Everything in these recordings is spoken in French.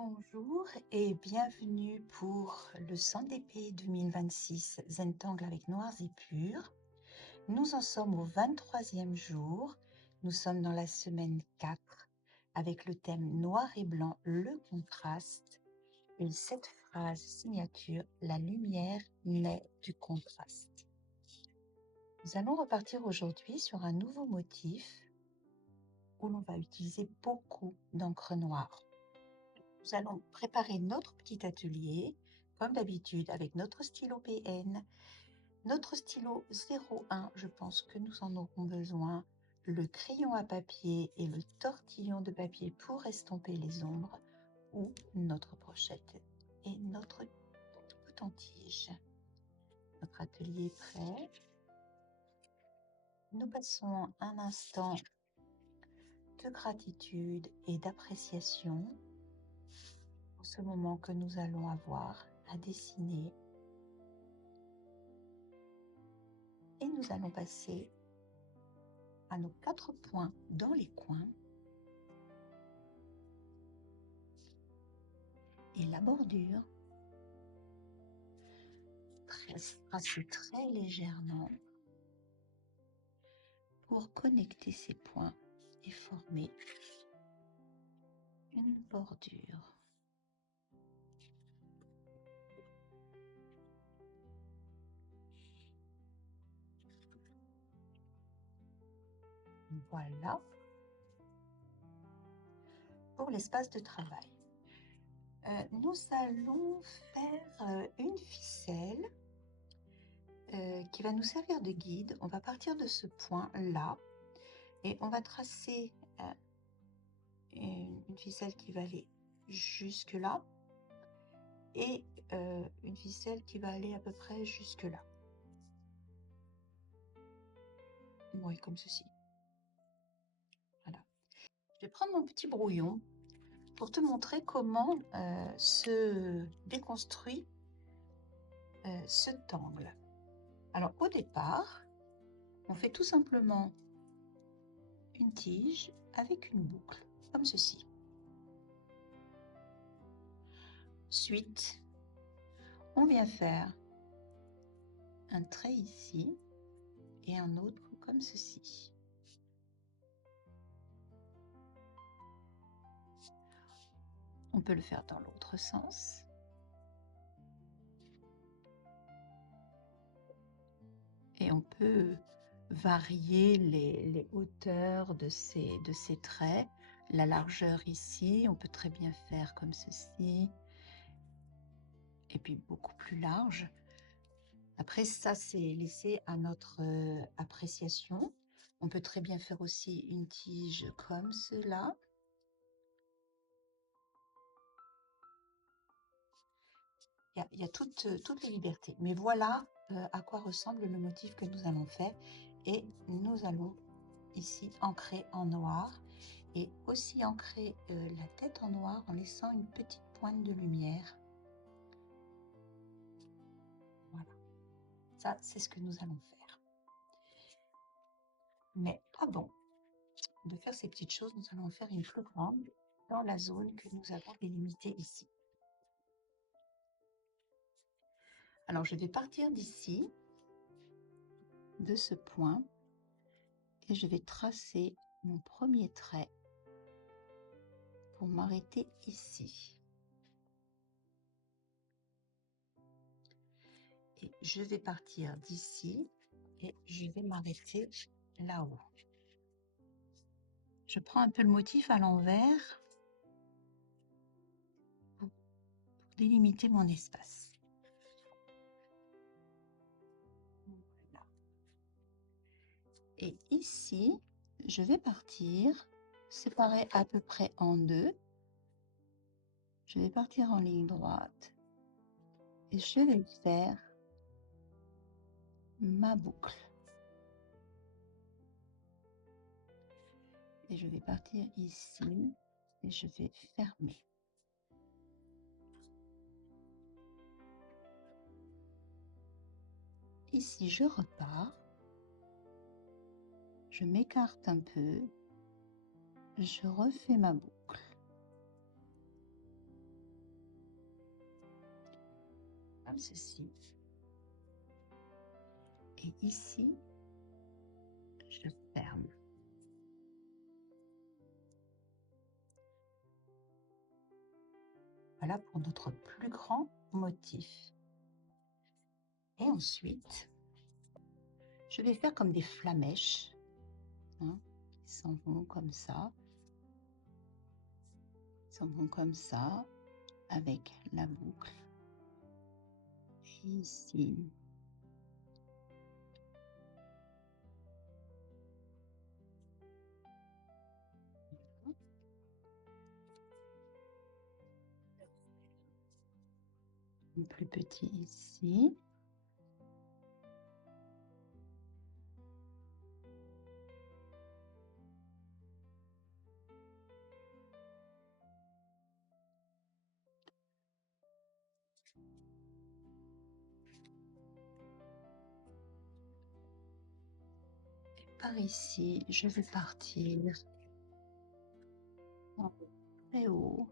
Bonjour et bienvenue pour le Sang d'épée 2026 Zentangle avec noirs et purs. Nous en sommes au 23e jour. Nous sommes dans la semaine 4 avec le thème noir et blanc, le contraste. Et cette phrase signature, la lumière naît du contraste. Nous allons repartir aujourd'hui sur un nouveau motif où l'on va utiliser beaucoup d'encre noire. Nous allons préparer notre petit atelier, comme d'habitude, avec notre stylo PN, notre stylo 01, je pense que nous en aurons besoin, le crayon à papier et le tortillon de papier pour estomper les ombres, ou notre brochette et notre coton-tige. Notre atelier est prêt. Nous passons un instant de gratitude et d'appréciation pour ce moment que nous allons avoir à dessiner. Et nous allons passer à nos 4 points dans les coins et la bordure, tracée très légèrement pour connecter ces points et former une bordure. Voilà pour l'espace de travail. Nous allons faire une ficelle qui va nous servir de guide. On va partir de ce point-là et on va tracer une ficelle qui va aller jusque là et une ficelle qui va aller à peu près jusque là. Oui, comme ceci. Voilà. Je vais prendre mon petit brouillon pour te montrer comment se déconstruit cet angle. Alors au départ, on fait tout simplement une tige avec une boucle, comme ceci. Ensuite, on vient faire un trait ici et un autre comme ceci. On peut le faire dans l'autre sens. Et on peut varier les hauteurs de ces traits. La largeur ici, on peut très bien faire comme ceci. Et puis beaucoup plus large. Après, ça, c'est laissé à notre appréciation. On peut très bien faire aussi une tige comme cela. Il y a toutes les libertés. Mais voilà à quoi ressemble le motif que nous allons faire. Et nous allons ici ancrer en noir. Et aussi ancrer la tête en noir en laissant une petite pointe de lumière. Voilà. Ça, c'est ce que nous allons faire. Mais avant de faire ces petites choses, nous allons en faire une plus grande dans la zone que nous avons délimitée ici. Alors, je vais partir d'ici, de ce point, et je vais tracer mon premier trait pour m'arrêter ici. Et je vais partir d'ici et je vais m'arrêter là-haut. Je prends un peu le motif à l'envers pour délimiter mon espace. Voilà. Et ici, je vais partir, séparer à peu près en deux. Je vais partir en ligne droite et je vais faire ma boucle. Et je vais partir ici et je vais fermer. Ici, je repars. Je m'écarte un peu. Je refais ma boucle. comme ceci. Et ici, je ferme. Voilà pour notre plus grand motif. Et ensuite, je vais faire comme des flamèches, hein, qui s'en vont comme ça. Ils s'en vont comme ça, avec la boucle. Et ici. Un plus petit ici. Par ici, je vais partir en très haut.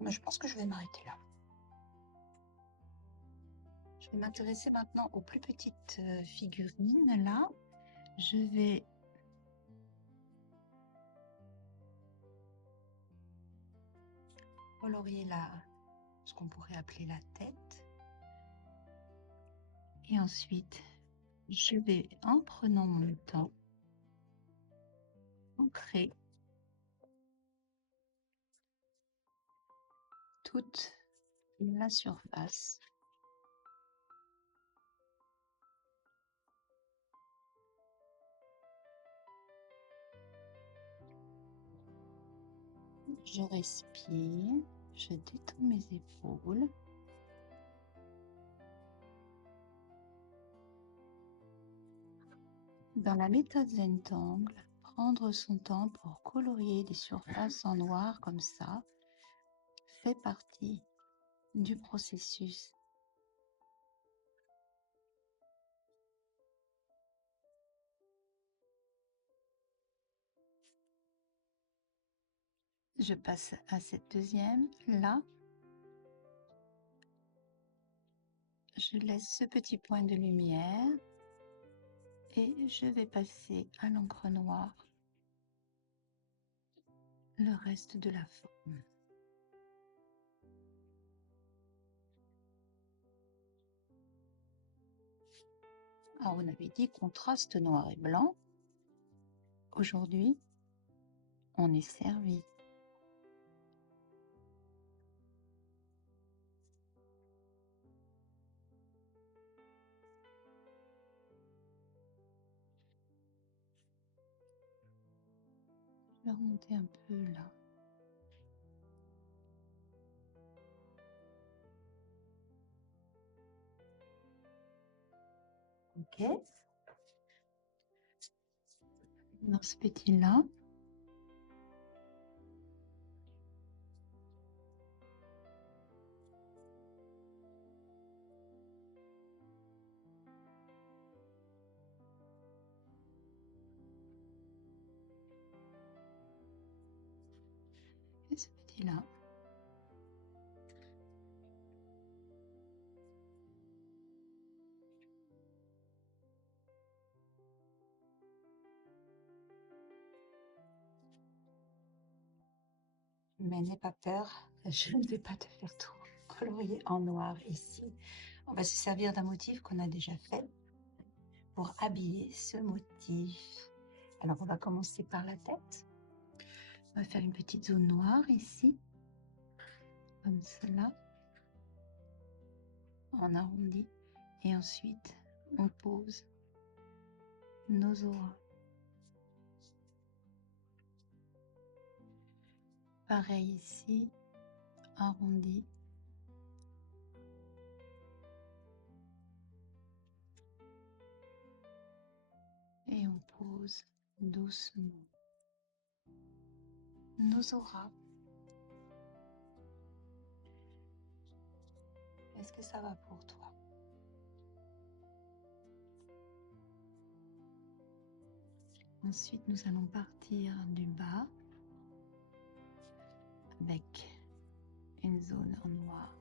Mais je pense que je vais m'arrêter là. Je vais m'intéresser maintenant aux plus petites figurines. Là, je vais colorier ce qu'on pourrait appeler la tête. Et ensuite, je vais, en prenant mon temps, ancrer toute la surface. Je respire, je détends mes épaules. Dans la méthode Zentangle, prendre son temps pour colorier des surfaces en noir comme ça fait partie du processus. Je passe à cette deuxième, là. Je laisse ce petit point de lumière et je vais passer à l'encre noire le reste de la forme. Ah, on avait dit contraste noir et blanc. Aujourd'hui, on est servi. Je vais remonter un peu là. Ok. Dans ce petit là. Et ce petit là. Mais n'aie pas peur, je ne vais pas te faire tout colorier en noir ici. On va se servir d'un motif qu'on a déjà fait pour habiller ce motif. Alors, on va commencer par la tête. On va faire une petite zone noire ici, comme cela, en arrondi. Et ensuite, on pose nos auras. Pareil ici, arrondi. Et on pose doucement nos auras. Est-ce que ça va pour toi? Ensuite, nous allons partir du bas avec une zone en noir.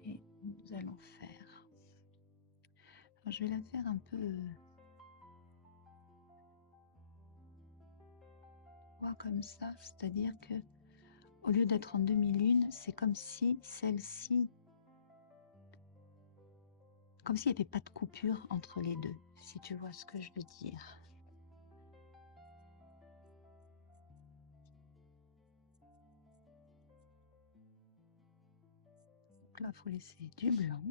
Et nous allons faire... Alors, je vais la faire un peu... comme ça, c'est-à-dire que au lieu d'être en demi-lune, c'est comme si celle-ci... Comme s'il n'y avait pas de coupure entre les deux, si tu vois ce que je veux dire. Donc là, il faut laisser du blanc.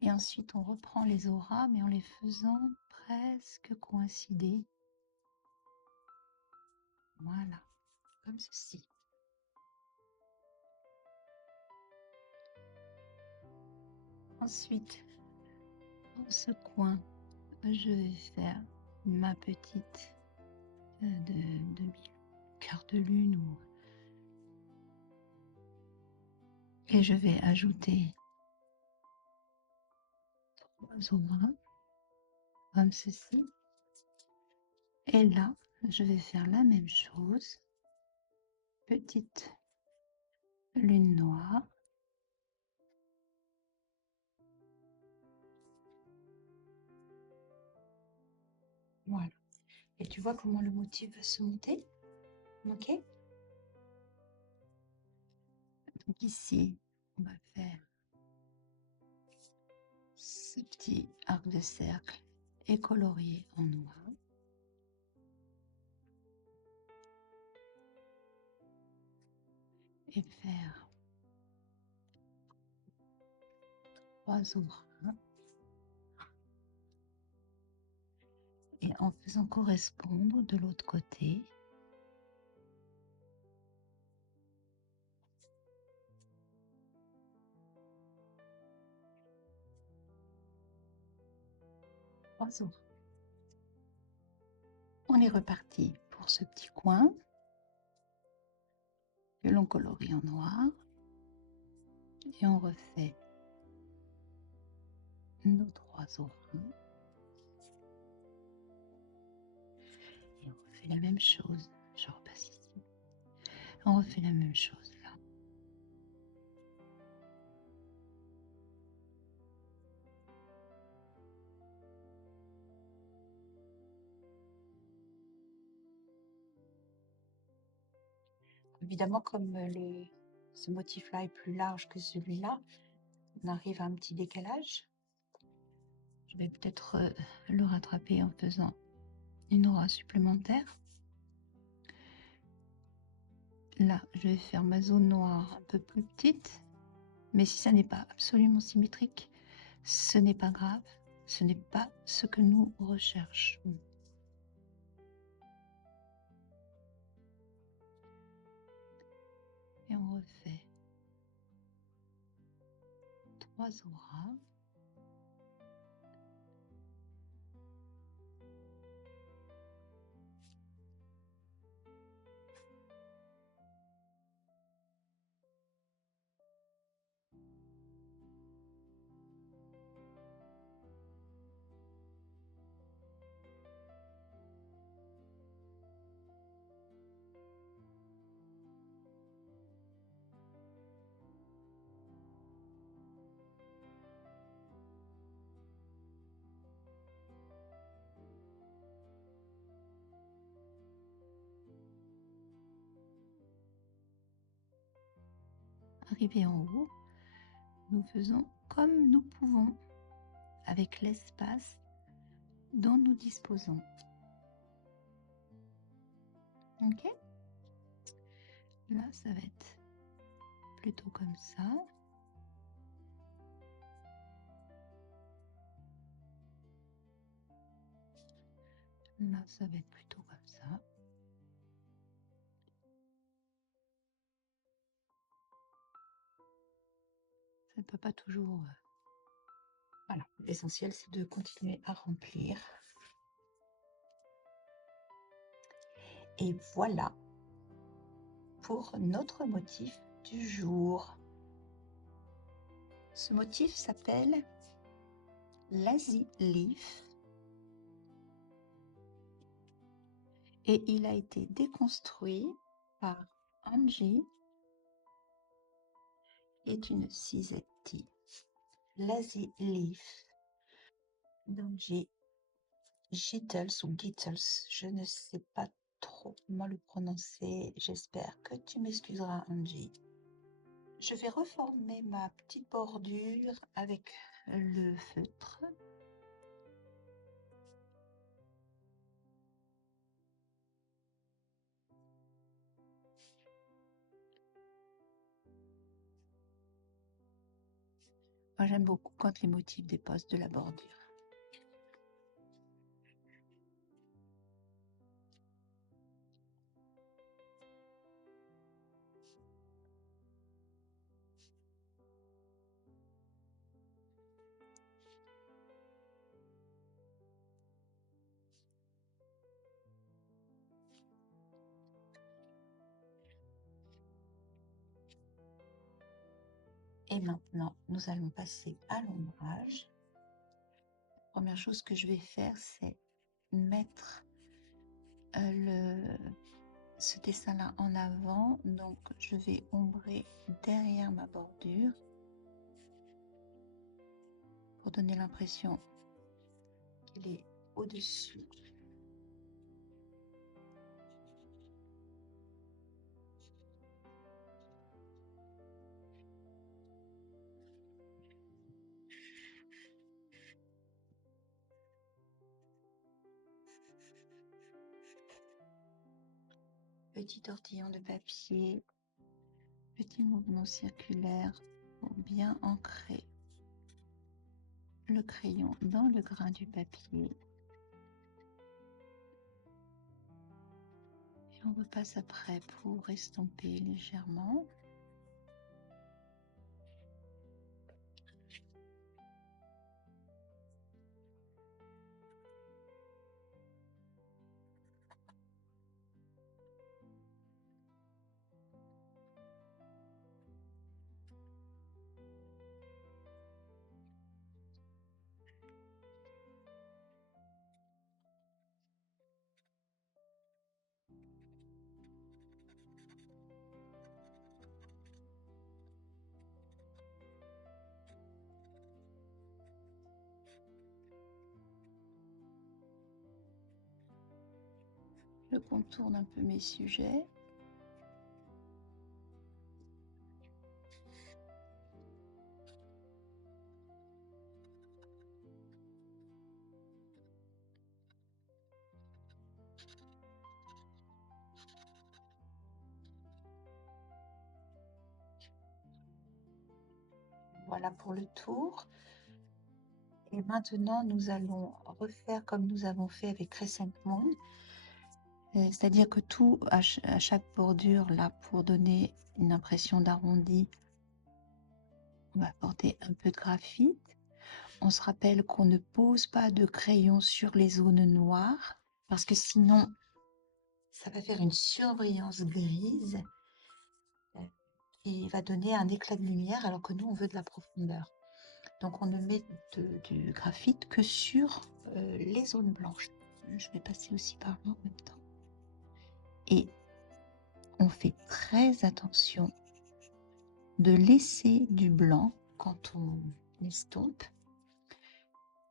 Et ensuite, on reprend les auras, mais en les faisant presque coïncider. Voilà, comme ceci. Ensuite, dans ce coin, je vais faire ma petite cœur de lune. Et je vais ajouter 3 auras, comme ceci. Et là, je vais faire la même chose. Petite lune noire. Voilà. Et tu vois comment le motif va se monter? Ok? Donc ici, on va faire ce petit arc de cercle et colorié en noir. Et faire 3 auras. Et en faisant correspondre de l'autre côté trois auras. On est reparti pour ce petit coin que l'on colorie en noir. Et on refait nos 3 auras. Et on refait la même chose. Je repasse ici. On refait la même chose là. Évidemment, comme ce motif-là est plus large que celui-là, on arrive à un petit décalage. Je vais peut-être le rattraper en faisant une aura supplémentaire. Là, je vais faire ma zone noire un peu plus petite. Mais si ça n'est pas absolument symétrique, ce n'est pas grave. Ce n'est pas ce que nous recherchons. Et on refait 3 auras. Arrivé en haut, nous faisons comme nous pouvons avec l'espace dont nous disposons. Ok? Là, ça va être plutôt comme ça. Là, ça va être plutôt comme ça. Ça ne peut pas toujours... Voilà, l'essentiel, c'est de continuer à remplir. Et voilà pour notre motif du jour. Ce motif s'appelle Lazy Leaf et il a été déconstruit par Angie et une cisetti. Lazy Leaf d'Angie Gittels ou Gittels, je ne sais pas trop comment le prononcer. J'espère que tu m'excuseras, Angie. Je vais reformer ma petite bordure avec le feutre. Moi, j'aime beaucoup quand les motifs déposent de la bordure. Et maintenant, nous allons passer à l'ombrage. La première chose que je vais faire, c'est mettre ce dessin-là en avant. Donc, je vais ombrer derrière ma bordure pour donner l'impression qu'il est au-dessus. Petit tortillon de papier, petit mouvement circulaire pour bien ancrer le crayon dans le grain du papier. Et on repasse après pour estomper légèrement. Je contourne un peu mes sujets. Voilà pour le tour. Et maintenant, nous allons refaire comme nous avons fait avec Crescent Moon. C'est-à-dire que tout, à chaque bordure, là, pour donner une impression d'arrondi, on va apporter un peu de graphite. On se rappelle qu'on ne pose pas de crayon sur les zones noires, parce que sinon, ça va faire une surbrillance grise qui va donner un éclat de lumière, alors que nous, on veut de la profondeur. Donc, on ne met du graphite que sur les zones blanches. Je vais passer aussi par là en même temps. Et on fait très attention de laisser du blanc quand on estompe,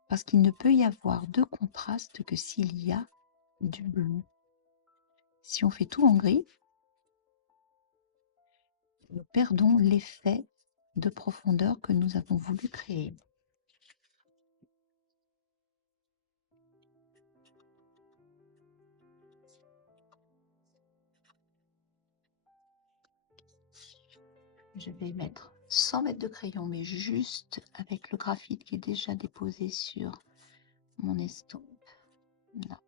parce qu'il ne peut y avoir de contraste que s'il y a du blanc. Si on fait tout en gris, nous perdons l'effet de profondeur que nous avons voulu créer. Je vais mettre sans mettre de crayon, mais juste avec le graphite qui est déjà déposé sur mon estompe. Là.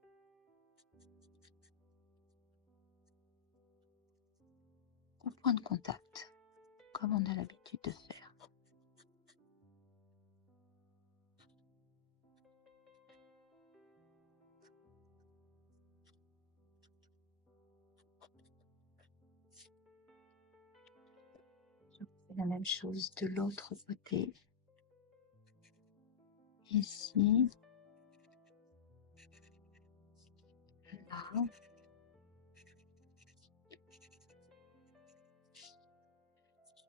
Au point de contact, comme on a l'habitude de faire. la même chose de l'autre côté. Ici. Là.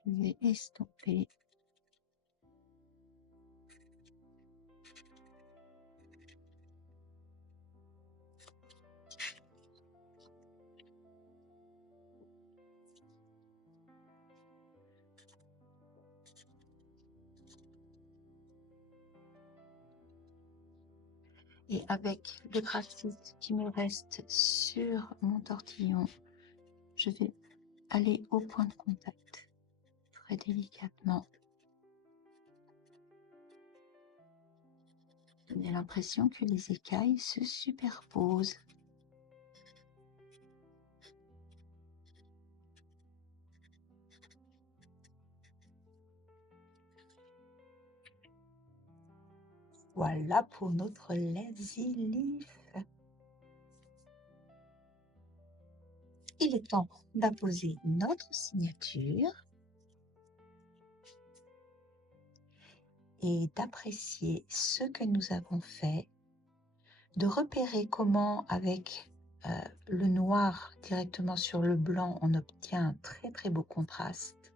Je vais estomper. Et avec le graphite qui me reste sur mon tortillon, je vais aller au point de contact, très délicatement. J'ai l'impression que les écailles se superposent. Voilà pour notre lazy leaf. Il est temps d'apposer notre signature et d'apprécier ce que nous avons fait, de repérer comment avec le noir directement sur le blanc on obtient un très beau contraste,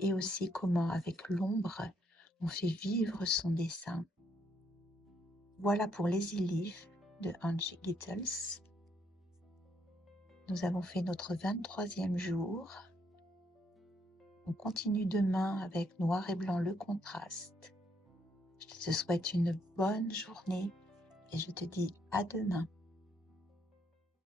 et aussi comment avec l'ombre on fait vivre son dessin. Voilà pour Lazy Leaf de Angie Gittels. Nous avons fait notre 23e jour. On continue demain avec noir et blanc le contraste. Je te souhaite une bonne journée et je te dis à demain.